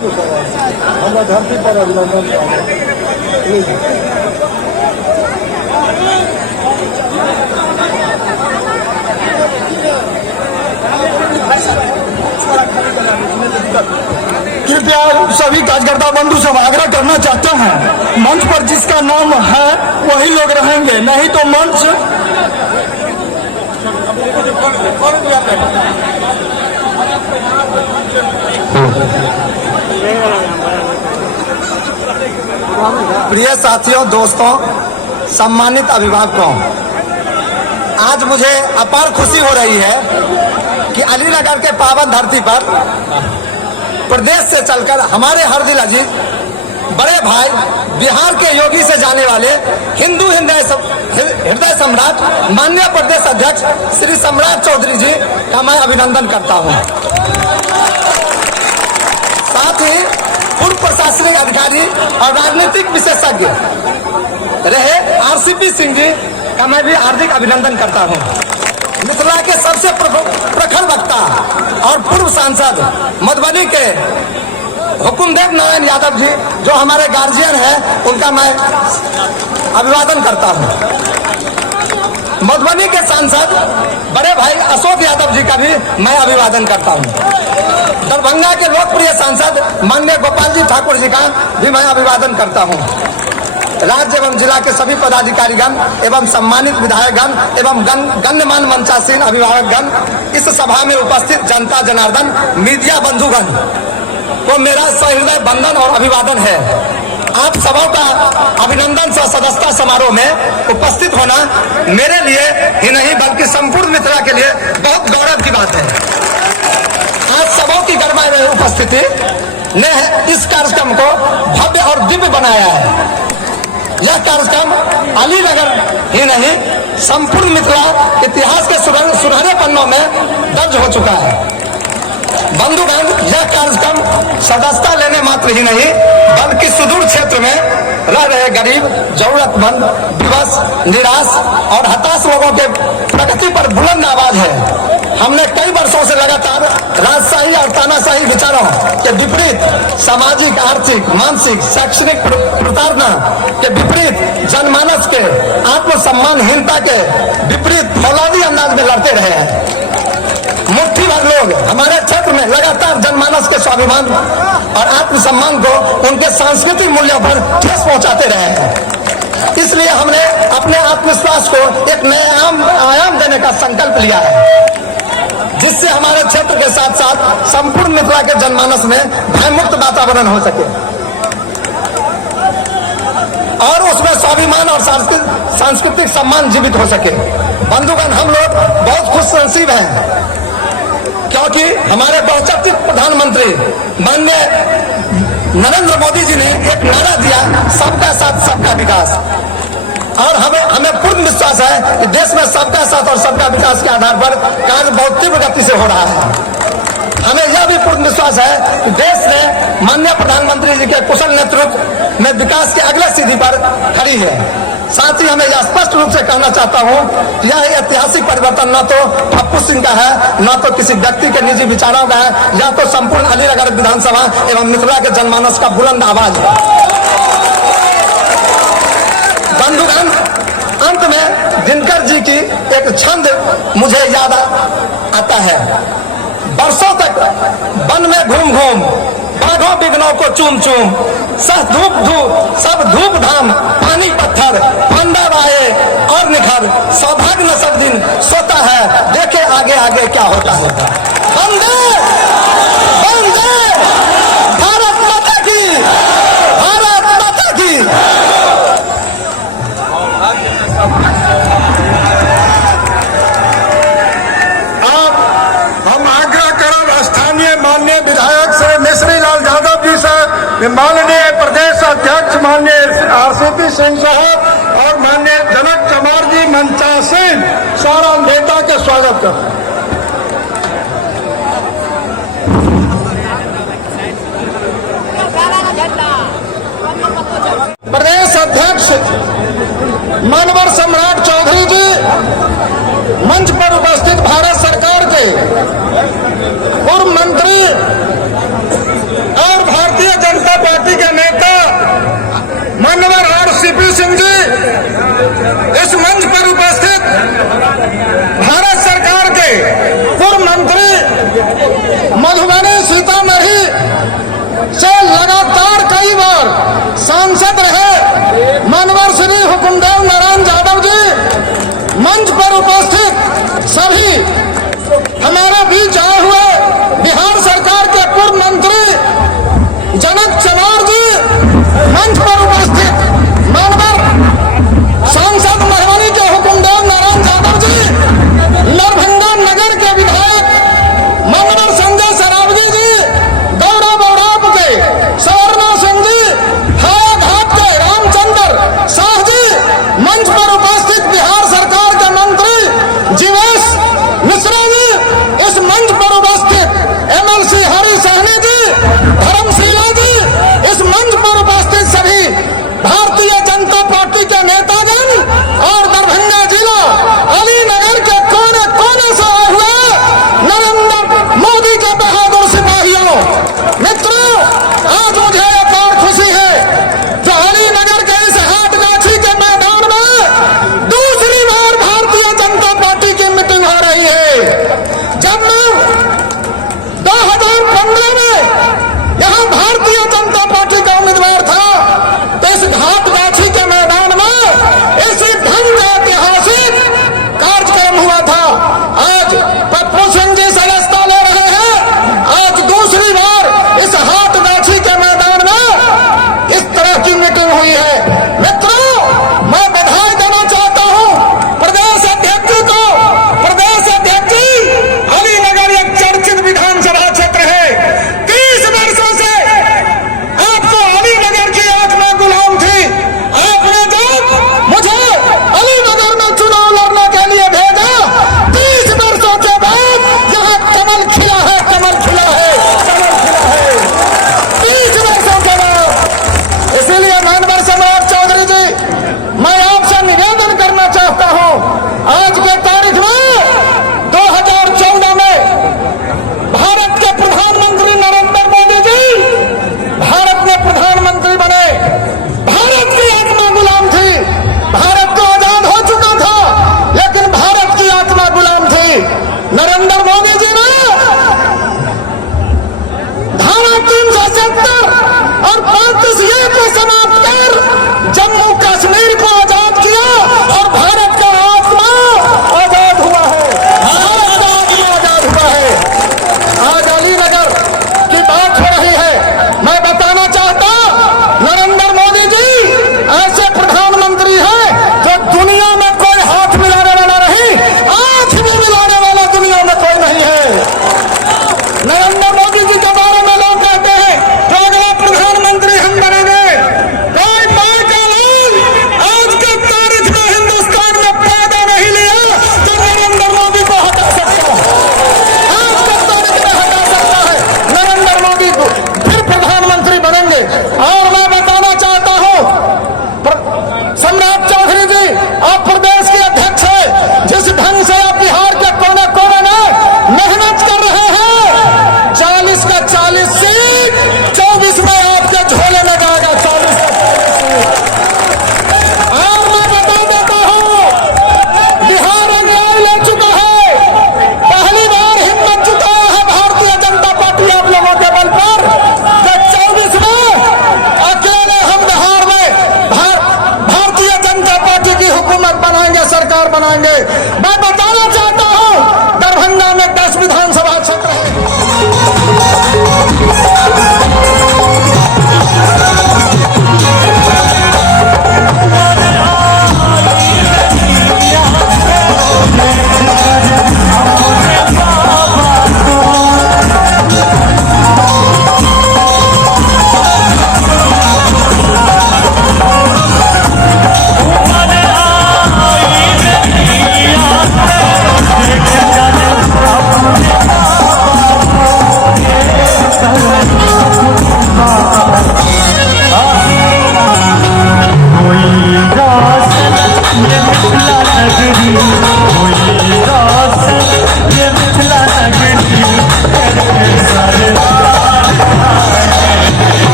हमारा धरती पर अभिनंदन। कृपया सभी कार्यकर्ता बंधु से आग्रह करना चाहते हैं, मंच पर जिसका नाम है वही लोग रहेंगे, नहीं तो मंच प्रिय साथियों, दोस्तों, सम्मानित अभिभावकों, आज मुझे अपार खुशी हो रही है कि अलीनगर के पावन धरती पर प्रदेश से चलकर हमारे हर दिल अजीज बड़े भाई बिहार के योगी से जाने वाले हिंदू हृदय सम्राट माननीय प्रदेश अध्यक्ष श्री सम्राट चौधरी जी का मैं अभिनंदन करता हूं। साथ ही पूर्व प्रशासनिक अधिकारी और राजनीतिक विशेषज्ञ रहे आरसीपी सिंह जी का मैं भी हार्दिक अभिनंदन करता हूं। मिथिला के सबसे प्रखर वक्ता और पूर्व सांसद मधुबनी के हुकुमदेव नारायण यादव जी जो हमारे गार्जियन हैं, उनका मैं अभिवादन करता हूं। मधुबनी के सांसद बड़े भाई अशोक यादव जी का भी मैं अभिवादन करता हूं। दरभंगा के लोकप्रिय सांसद माननीय गोपाल जी ठाकुर जी का भी मैं अभिवादन करता हूं। राज्य एवं जिला के सभी पदाधिकारीगण एवं सम्मानित विधायकगण एवं गण्यमान्य मंचासीन अभिभावकगण, इस सभा में उपस्थित जनता जनार्दन, मीडिया बंधुगण को मेरा सहृदय वंदन और अभिवादन है। आप सबों का अभिनंदन सह सदस्यता समारोह में उपस्थित होना मेरे लिए ही नहीं बल्कि संपूर्ण मिथिला के लिए बहुत गौरव की बात है। आप सबों की गौरवमय उपस्थिति ने इस कार्यक्रम को भव्य और दिव्य बनाया है। यह कार्यक्रम अलीनगर ही नहीं संपूर्ण मिथिला इतिहास के सुनहरे पन्नों में दर्ज हो चुका है। बंधुगण, यह कार्यक्रम सदस्यता लेने मात्र ही नहीं बल्कि सुदूर क्षेत्र में रह रहे गरीब, जरूरतमंद, विवश, निराश और हताश लोगों के प्रगति पर बुलंद आवाज है। हमने कई वर्षों से लगातार राजशाही और तानाशाही विचारों के विपरीत सामाजिक, आर्थिक, मानसिक, शैक्षणिक प्रताड़ना के विपरीत, जनमानस के आत्मसम्मानहीनता के विपरीत फौलादी अंदाज में लड़ते रहे हैं। मुट्ठी भर लोग हमारे क्षेत्र में लगातार जनमानस के स्वाभिमान और आत्मसम्मान को उनके सांस्कृतिक मूल्यों पर ठेस पहुंचाते रहे हैं। इसलिए हमने अपने आत्मविश्वास को एक नए आयाम देने का संकल्प लिया है, जिससे हमारे क्षेत्र के साथ साथ संपूर्ण मिथिला के जनमानस में भयमुक्त वातावरण हो सके और उसमें स्वाभिमान और सांस्कृतिक सम्मान जीवित हो सके। बंधुगण, हम लोग बहुत खुश नसीब हैं क्योंकि हमारे बहुचर्चित प्रधानमंत्री माननीय नरेंद्र मोदी जी ने एक नारा दिया, सबका साथ सबका विकास, और हमें पूर्ण विश्वास है कि देश में सबका साथ और सबका विकास के आधार पर कार्य बहुत तीव्र गति से हो रहा है। हमें यह भी पूर्ण विश्वास है कि देश ने माननीय प्रधानमंत्री जी के कुशल नेतृत्व में विकास की अगले सीढ़ी पर खड़ी है। साथ ही हमें यह स्पष्ट रूप से कहना चाहता हूं, यह ऐतिहासिक परिवर्तन न तो पप्पू सिंह का है, न तो किसी व्यक्ति के निजी विचारों का है, यह तो संपूर्ण अलीनगर विधानसभा एवं मिथिला के जनमानस का बुलंद आवाज है। बंधुगण, अंत में दिनकर जी की एक छंद मुझे याद आता है। बरसों तक वन में घूम घूम, बाघों बिगनों को चूम चूम, सब धूप धाम, पानी पत्थर, फंदा बाए और निखर, सौभाग्य न सब दिन सोता है, देखे आगे आगे क्या होता है। वंदे वंदे भारत माता की, भारत माता की। हम आग्रह करब स्थानीय माननीय विधायक से मिश्री लाल यादव जी से, माननीय प्रदेश अध्यक्ष माननीय आरसीपी सिंह साहब और माननीय जनक चमार जी मंचासीन सारा नेता के स्वागत कर। प्रदेश अध्यक्ष मानवर सम्राट चौधरी जी, मंच पर उपस्थित भारत सरकार के पूर्व मंत्री और भारतीय मधुबनी सीतामढ़ी से लगातार कई बार सांसद रहे मानवर श्री हुकुमदेव नारायण यादव जी मंच पर उपस्थित सभी हमारे बीच आए हुए बिहार सरकार के पूर्व मंत्री जनक चमार जी, मंच पर उपस्थित मानवर सांसद मधुबनी के हुकुमदेव नारायण यादव जी, नरभंगा नगर के विधायक मानवर संजय सरावगी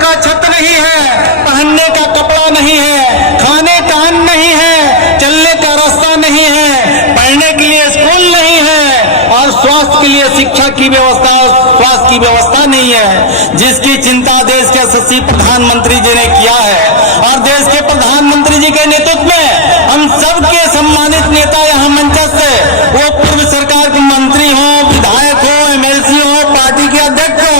का छत नहीं है, पहनने का कपड़ा नहीं है, खाने का अन्न नहीं है, चलने का रास्ता नहीं है, पढ़ने के लिए स्कूल नहीं है और स्वास्थ्य के लिए शिक्षा की व्यवस्था, स्वास्थ्य की व्यवस्था नहीं है, जिसकी चिंता देश के यशस्वी प्रधानमंत्री जी ने किया है। और देश के प्रधानमंत्री जी के नेतृत्व में हम सबके सम्मानित नेता यहाँ मंचस्थ से, वो पूर्व सरकार के मंत्री हो, विधायक हो, एमएलसी हो, पार्टी के अध्यक्ष हो,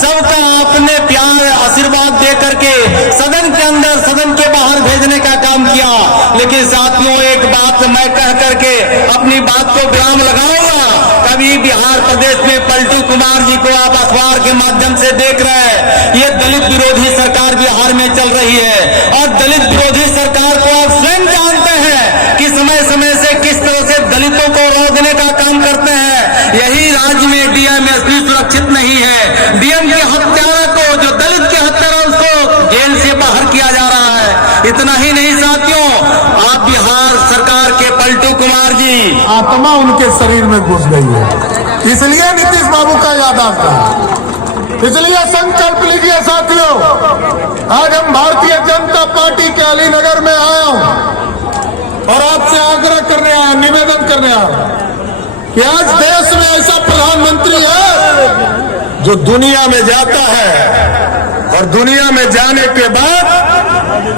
सबका आपने प्यार आशीर्वाद दे करके सदन के अंदर, सदन के बाहर भेजने का काम किया। लेकिन साथियों, एक बात मैं कह करके अपनी बात को विराम लगाऊंगा। कभी बिहार प्रदेश में पलटू कुमार जी को आप अखबार के माध्यम से देख रहे हैं, ये दलित विरोधी सरकार बिहार में चल रही है और दलित विरोधी सरकार को आप स्वयं जानते हैं कि समय समय से किस तरह से दलितों को रोकने का काम करते हैं। यही राज्य में डीएम एसपी सुरक्षित नहीं है। डीएम के हत्यारा को, जो दलित के हत्यारा, उसको जेल से बाहर किया जा रहा है। इतना ही नहीं साथियों, आप बिहार सरकार के पलटू कुमार जी, आत्मा उनके शरीर में घुस गई है, इसलिए नीतीश बाबू का याद आता है। इसलिए संकल्प लीजिए साथियों, आज हम भारतीय जनता पार्टी के अलीनगर में आया हूं और आपसे आग्रह करने आया, निवेदन करने आया कि आज देश में ऐसा प्रधानमंत्री है जो दुनिया में जाता है और दुनिया में जाने के बाद,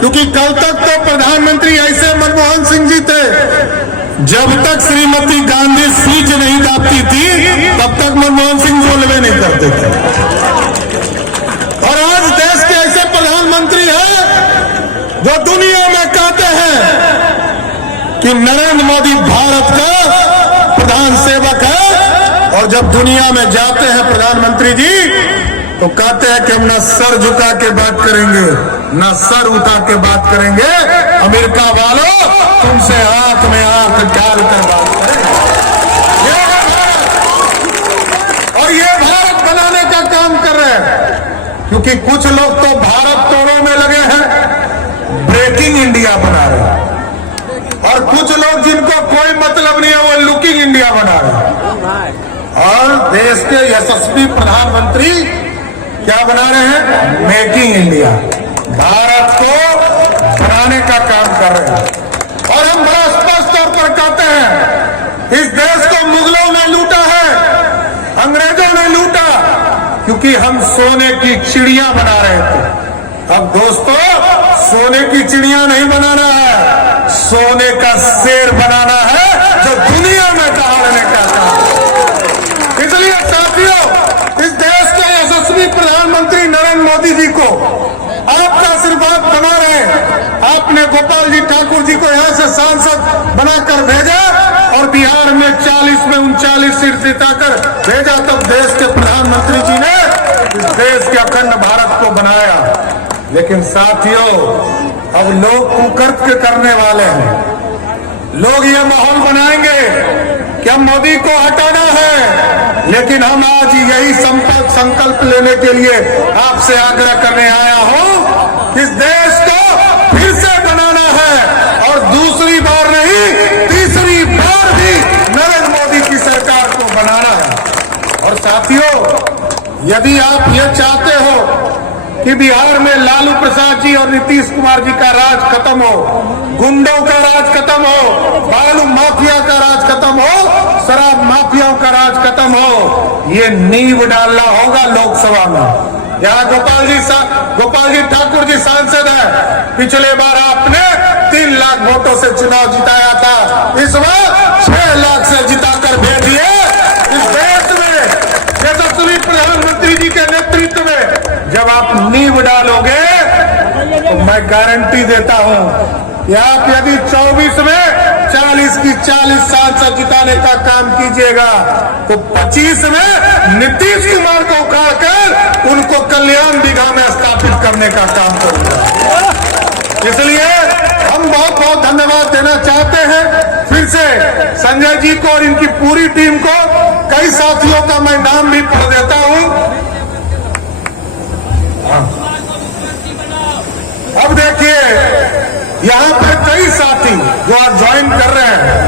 क्योंकि कल तक तो प्रधानमंत्री ऐसे मनमोहन सिंह जी थे, जब तक श्रीमती गांधी स्पीच नहीं दाबती थी तब तक मनमोहन सिंह बोलवे नहीं करते थे। और आज देश के ऐसे प्रधानमंत्री हैं जो दुनिया में कहते हैं कि नरेंद्र मोदी भारत का प्रधान सेवक है, और जब दुनिया में जाते हैं प्रधानमंत्री जी तो कहते हैं कि हम न सर झुका के बात करेंगे, न सर उठा के बात करेंगे, अमेरिका वालों तुमसे आंख में आंख डाल कर बात करेंगे। और ये भारत बनाने का काम कर रहे हैं, क्योंकि कुछ लोग तो भारत तोड़ने में लगे हैं, ब्रेकिंग इंडिया बना रहे हैं, और कुछ लोग जिनको कोई मतलब नहीं है वो लुकिंग इंडिया बना रहे हैं। और देश के यशस्वी प्रधानमंत्री क्या बना रहे हैं? मेकिंग इंडिया, भारत को बनाने का काम कर रहे हैं। और हम बड़ा स्पष्ट तौर पर कहते हैं, इस देश को मुगलों ने लूटा है, अंग्रेजों ने लूटा, क्योंकि हम सोने की चिड़िया बना रहे थे। अब दोस्तों, सोने की चिड़िया नहीं बनाना है, सोने का शेर बनाना है जो दुनिया में दहाड़ने का काम। इसलिए साथियों, इस देश के यशस्वी प्रधानमंत्री नरेंद्र मोदी जी को आपका आशीर्वाद बना रहे। आपने गोपाल जी ठाकुर जी को यहां से सांसद बनाकर भेजा और बिहार में 40 में 39 सीट जिताकर भेजा, तब देश के प्रधानमंत्री जी ने इस देश के अखंड भारत को बनाया। लेकिन साथियों, अब लोग कुकर्म करने वाले हैं। लोग ये माहौल बनाएंगे कि हम मोदी को हटाना है, लेकिन हम आज यही संकल्प लेने के लिए आपसे आग्रह करने आया हूं, इस देश को फिर से बनाना है और दूसरी बार नहीं, तीसरी बार भी नरेंद्र मोदी की सरकार को बनाना है। और साथियों, यदि आप ये चाहते हो कि बिहार में लालू प्रसाद जी और नीतीश कुमार जी का राज खत्म हो, गुंडों का राज खत्म हो, बालू माफिया का राज खत्म हो, शराब माफियाओं का राज खत्म हो, ये नींव डालना होगा लोकसभा में। यहाँ गोपाल जी ठाकुर जी सांसद है, पिछले बार आपने 3 लाख वोटों से चुनाव जिताया था, इस बार 6 लाख से जिताकर भेजिए। इस देश में यशस्वी प्रधानमंत्री जी के नेतृत्व में जब आप नींव डालोगे तो मैं गारंटी देता हूं कि आप यदि 24 में 40 की 40 सांसद जिताने का काम कीजिएगा तो 25 में नीतीश कुमार को उखाड़कर उनको कल्याण बीघा में स्थापित करने का काम करूंगा। इसलिए हम बहुत बहुत धन्यवाद देना चाहते हैं फिर से संजय जी को और इनकी पूरी टीम को। कई साथियों का मैं नाम भी पढ़ देता हूं। अब देखिए, यहाँ पर कई साथी जो आज ज्वाइन कर रहे हैं,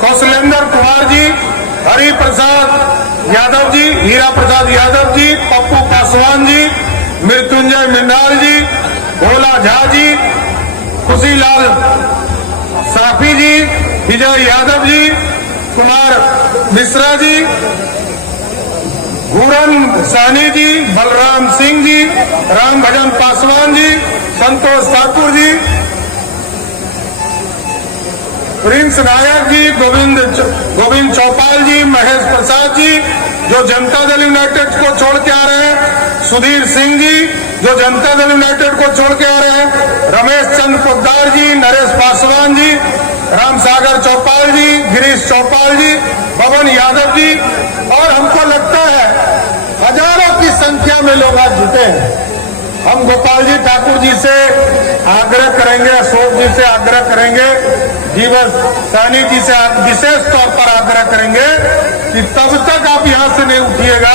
कौशलेंद्र कुमार जी, हरि प्रसाद यादव जी, हीरा प्रसाद यादव जी, पप्पू पासवान जी, मृत्युंजय मिंडाल जी, भोला झा जी, खुशीलाल साफी जी, विजय यादव जी, कुमार मिश्रा जी, घूरन साहनी जी, बलराम सिंह जी, राम भजन पासवान जी, संतोष ठाकुर जी, प्रिंस नायक जी, गोविंद चौपाल जी, महेश प्रसाद जी जो जनता दल यूनाइटेड को छोड़ के आ रहे हैं, सुधीर सिंह जी जो जनता दल यूनाइटेड को छोड़ के आ रहे हैं, रमेश चंद्र पोद्दार जी, नरेश पासवान जी, राम सागर चौपाल जी, गिरीश चौपाल जी, पवन यादव जी, और हमको लगता है हजारों की संख्या में लोग आज जुटे हैं। हम गोपाल जी ठाकुर जी से आग्रह करेंगे, अशोक जी से आग्रह करेंगे, जीवन साहनी जी से विशेष तौर पर आग्रह करेंगे कि तब तक आप यहां से नहीं उठिएगा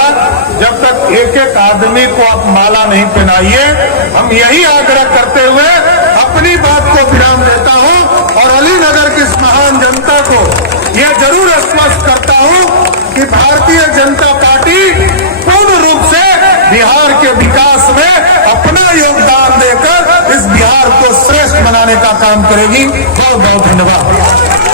जब तक एक एक आदमी को आप माला नहीं पहनाइए। हम यही आग्रह करते हुए अपनी बात को विराम देता हूं और अलीनगर की इस महान जनता को यह जरूर स्पष्ट करता हूं कि भारतीय जनता पार्टी पूर्ण रूप से बिहार के विकास में अपना योगदान देकर इस बिहार को श्रेष्ठ बनाने का काम करेगी। बहुत बहुत धन्यवाद।